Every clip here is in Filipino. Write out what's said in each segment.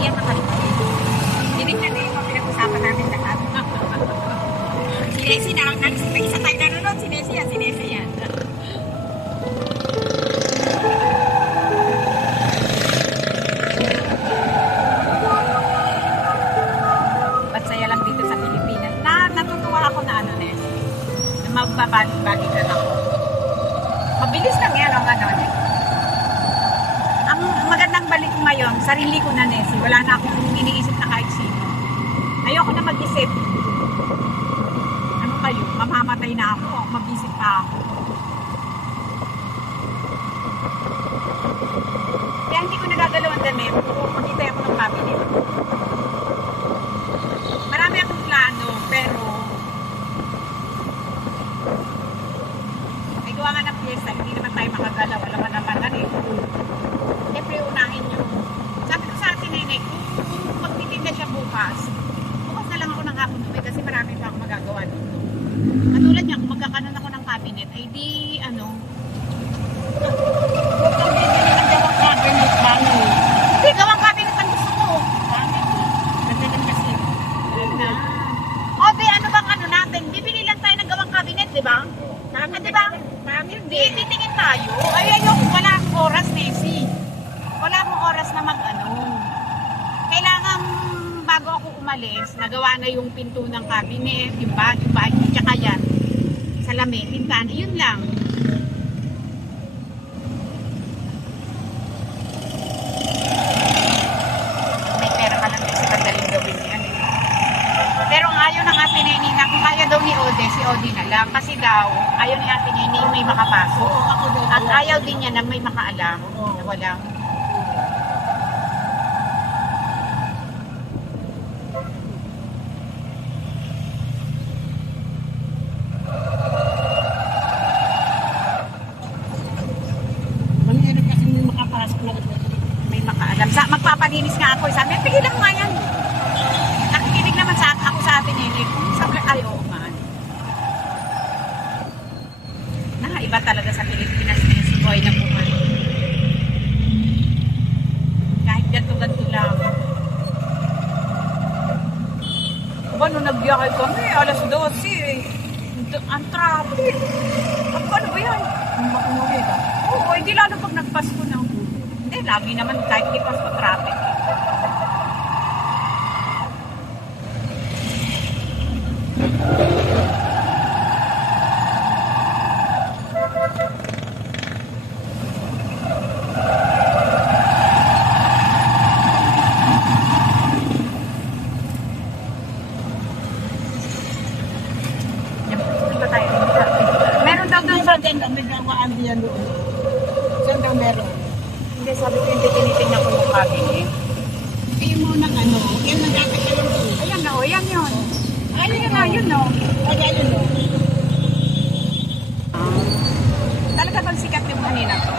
iiyak na kami. Tinignan na yung mga pinag-usapan namin lahat. Si Nessie na, may isa tayo nanonood, si Nessie yan, si Nessie yan. Ba't lang dito sa Pilipinas. Natutuwa ako na ano, Nessie. Na magbabagi ka lang. Mabilis lang yan ang ano, Nessie. Ang magandang balik ko ngayon, sarili ko na, Nessie. Wala na akong iniisip na kahit sino. Ayoko na mag-isip. Ano kayo? Mamamatay na ako. Mabisip pa ako. Kaya hindi ko nagagalaw ang damit. Pupunitay ako ng cabinet. Marami akong plano, pero ay gawa nga ng piyesta, hindi naman tayo makagalaw. Alam mo naman na eh. Siyempre, unahin nyo. Sabi ko sa atin, Nene, kung magtitinda siya bukas na lang ako ng hapon uwi kasi marami pa ako magagawa dito. Katulad niya, kung magkakaroon ako ng cabinet, ay di, ano, huwag kang bibili ng gawang cabinet, bano. Hindi, gawang cabinet ang gusto ko. Cabinet. Ganyan kasi. Ayun na. O, be, ano bang ano natin? Bibili lang tayo ng gawang cabinet, di ba? Di ba? Hindi, titingin tayo. Ay, ayoko, wala akong oras, Nessie. Wala akong oras na mag-ano. Kailangan bago ako umalis, nagawa na yung pinto ng cabinet, yung bag, tsaka yan. Salamin, pintan, yun lang. May pera ka lang kasi madaling gawin yan. Pero ang ayaw ng Ate Nene na kung kaya daw ni Ode, si Ode na lang. Kasi daw, ayaw ni Ate Nene yung may makapasok. At ayaw din niya na may makaalam. Na walang. May makaalam. Magpapalinis nga ako. Sabi, pigilan mo nga yan. Nakikinig naman ako sa Ate Nene. Sabi, ay, oo man. Iba talaga sa Pilipinas na yung buhay na buhay. Kahit ganto-ganto lang. Aba, nung nagbiyahe kami, alas 12 ang traffic. Ano ba yan? Umuwi ka? Oo, hindi lalo pag nagpasko na. Hindi, lagi naman kahit di pasko traffic. May gawaan diyan doon. Saan daw meron? Hindi, sabi ko hindi tinitingnan ko yung cabinet. Ayaw mo ng ano, yan nagkakasalan doon. Ayan na, yan yun. Ayun na, yun no. Ay, ayun o. Talaga bang sikat yung kanina to?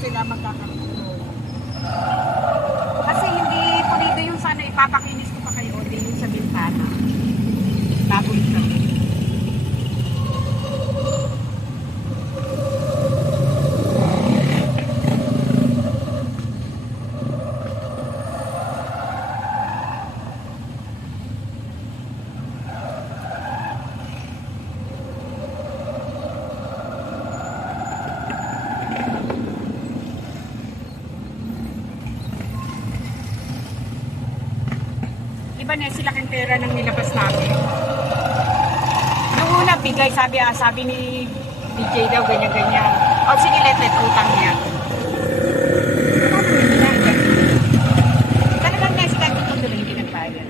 Sila magkakaroon. Kasi hindi pulido yung sana ipapakinis ko pa kayo din yung sa bintana. Bago ito. Iba na sila kang pera nang nilabas namin. Nung una bigay, sabi ni DJ daw ganyan-ganyan. O sige, let utang niya. Talagang na sila dito tuloy hindi nagbayad.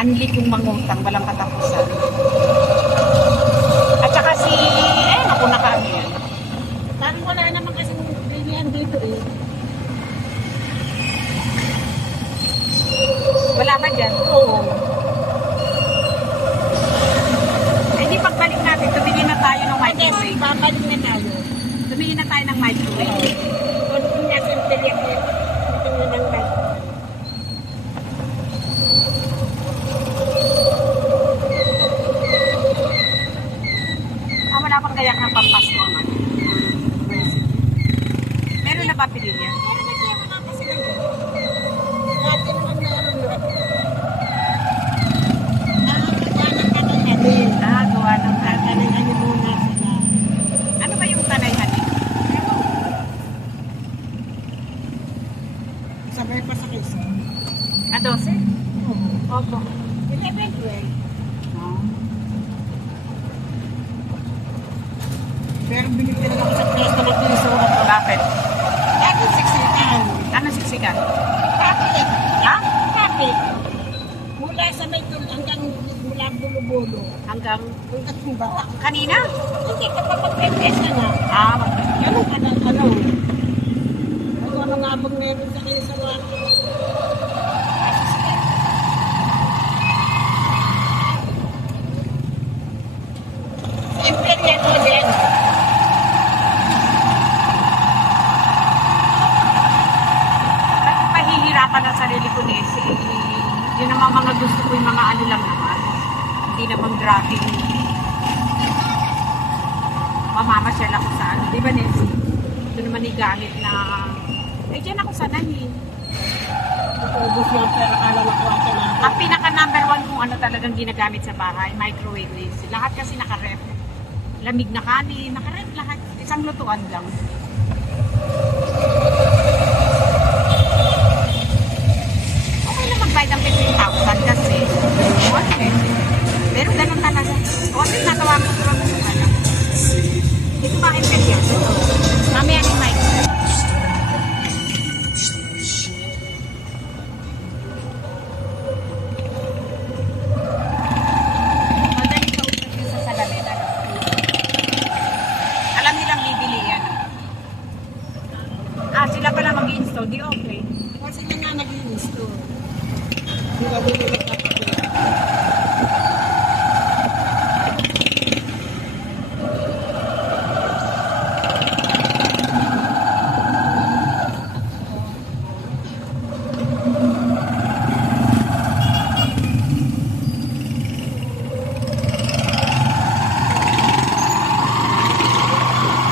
Anli kong mangutang, walang katapusan. At saka si, naku na kami yan. Parang wala naman kasing ganyan dito eh. Wala ka dyan? Oo. Eh di pagbalik natin, tumingin na tayo ng microwave. Babalik na tayo. Tumingin na tayo ng microwave. Kung nasa ba pili niya? Pero kasi wala pa sila yun. Dati naman meron yun. Gawa ng tanay. Tanay-ani muna sila. Ano ba yung tanay hati? Sabay pa sa kisa. 12? Oo. Opo. 11-12. Pero binigyan ako sa piyesta ng piso. Bakit? Dati siksikan. Ano siksikan? Traffic. Ha? Traffic. Mula sa may hanggang mula bulo-bulo. Hanggang Hanggang baba. kanina? Hindi ka pa pag-piyesta na. Mag- Yun ang ano nga bang meron sa kayo sa mga Imperial mo din. Bakit pahihirapan ang sarili ko Nancy? Yun naman mga gusto ko yung mga ano lang naman. Hindi naman grabe. Mamamasyal ako sa ano. Di ba Nancy? Ito naman yung gamit na... Eh, dyan ako sa nani. Ubus yung pera ka lang ako na. Ang pinaka number 1 kung ano talagang ginagamit sa bahay, microwave Nancy. Lahat kasi naka-ref. Lamig na kanin, naka-ref lahat. Isang lutuan lang. Okay na magbayad ng 15,000 kasi. Okay. Pero ganun talaga. Okay, natawa mo ko lang sa kanya. Ito ba Imperial? Mamaya ni Mike. Madali ka usap yun sa salamin. Alam nilang bibili yan. Sila pala mag-i-install. Di okay. Kasi na nga nag-i-install. Hindi ba din nagpapakita?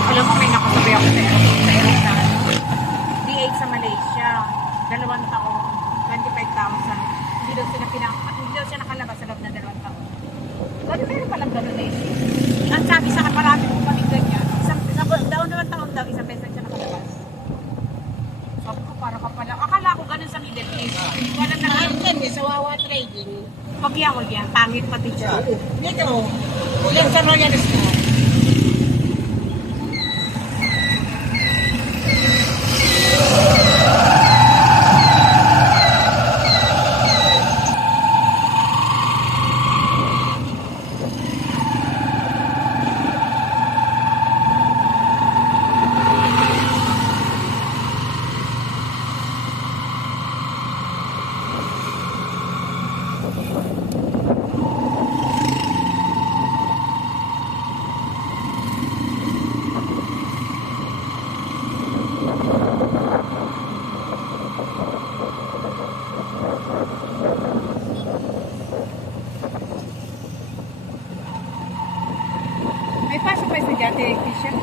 Alam mo, may nakasabay ako sa aeroplane na D8 sa Malaysia. 2 taon, 25,000. Hindi daw siya nakalabas sa loob na 2 taon. Sabi, meron palang gano'n eh. Ang sabi sa akin, marami kong kaming ganyan. Daon 2 taon daw, isang beses siya nakalabas. Sabi ko, para ka pala. Akala ko gano'n sa Middle East. Walang na Mahal yan eh, sa Wawa Trading. wag yan. Pangit pati siya. Dito, ulang sa Royal Star. May pasok pa estudyante electrician?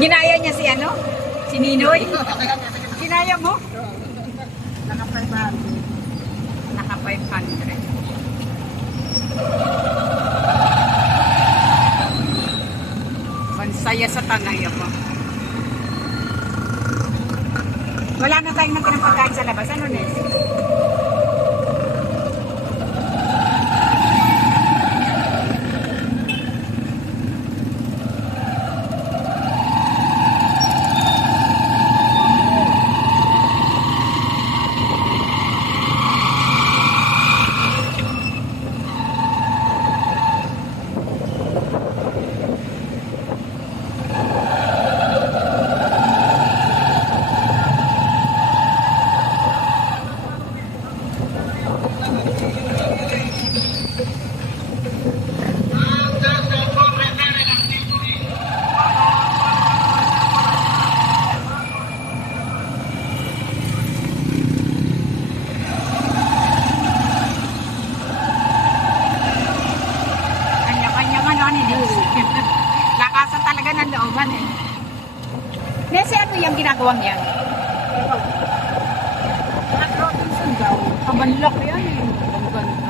Ginaya niya si ano? Si Ninoy? Ginaya mo? Naka 500. Naka 500. Kaya sa tanay ako. Wala na tayong natin ng pagkain sa labas. Ano, Nes? Kanya-kanya nga ano eh. Lakasan talaga ng looban eh. Nesi, ano yung ginagawang yan? At Robinson daw. Kabanlak yan eh. Ang ganda.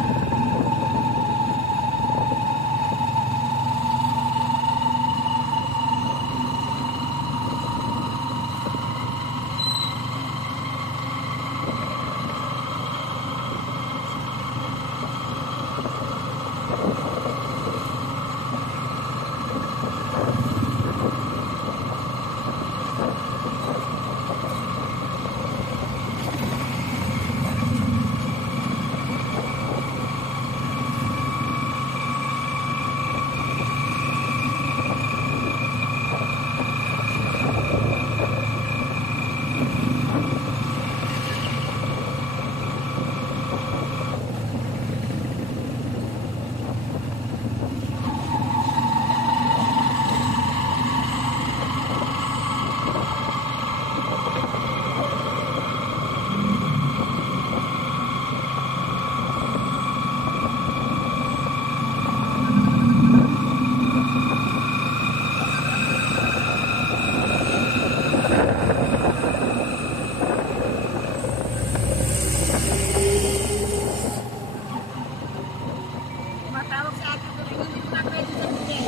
Matawag sa atin ko rin. Hindi ko na pwede sabihin.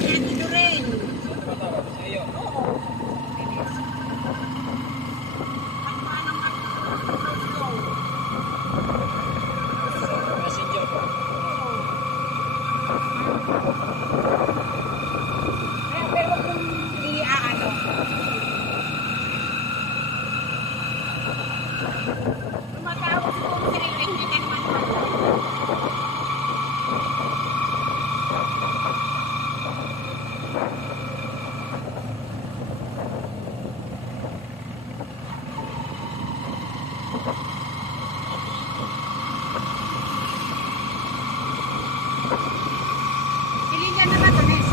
Sa atin ko rin. Oo. Ang paano nga ito? Pero wag mong i-aano. Tumatawag siguro sa iyo. Hindi ka naman Pilihan na ba ito, Nes?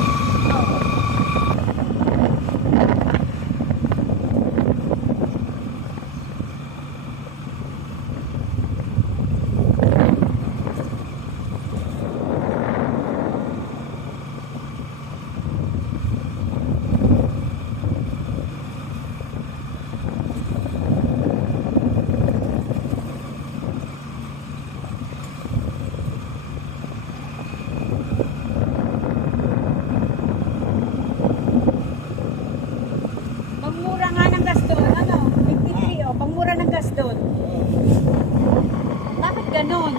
Pangmura nga ng gas doon. Ano? 53 oh. Pangmura ng gas doon. Bakit ganon?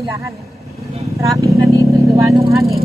kabilahan. Traffic na dito, gawa nung hangin.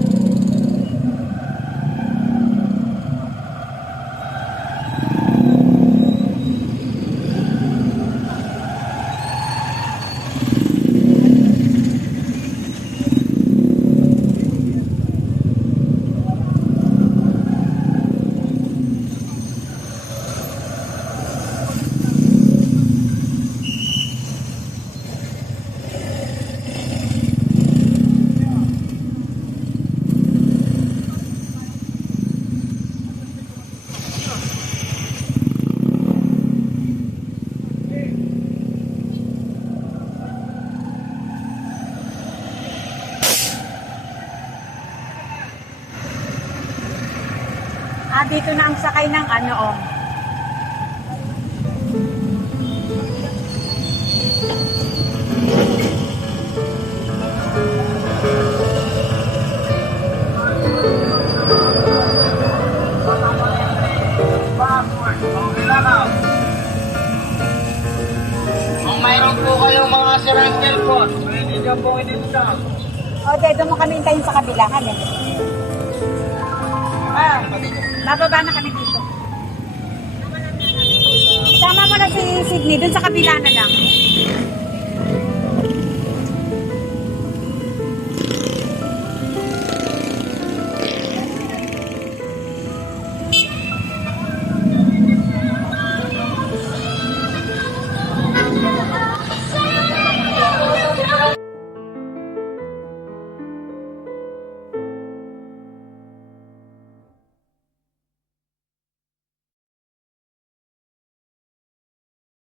Dito na ang sakay ng ano, oh. Kung mayroon po kayong mga sirang cellphone, pwede nyo po in-install. Okay, doon mo kami hintayin sa kabilahan eh. Bababa na kami dito. Sama mo na si Sydney, doon sa kabila na lang.